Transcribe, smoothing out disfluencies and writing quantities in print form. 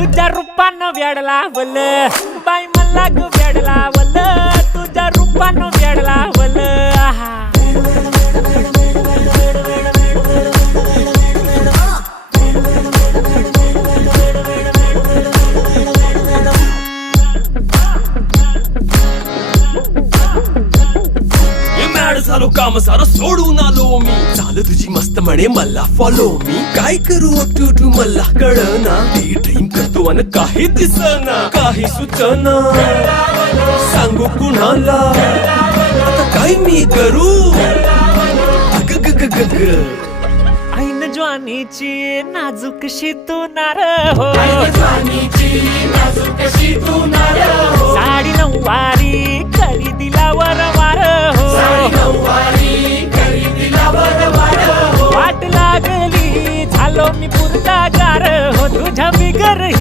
तुझ्या रूपानं वेडला वल बाई मला ग वेडला वल तुझ्या रूपानं वेडला वल झालो काम सारा सोडून आलो मी झालं तुझी मस्त म्हणे मला फॉलो मी काय करू टू मला कळना ती ड्रीम करतो आणि काही दिसना काही सुचना सांगू कुणाला आता काय मी करू अग ग ग ग ग ऐन ज्वानीची नाजूकशी तू नार हो साडी नऊवारी करी दिला वरवार हो वाट लागली झालो मी पुरता गार हो तुझ्या बिगर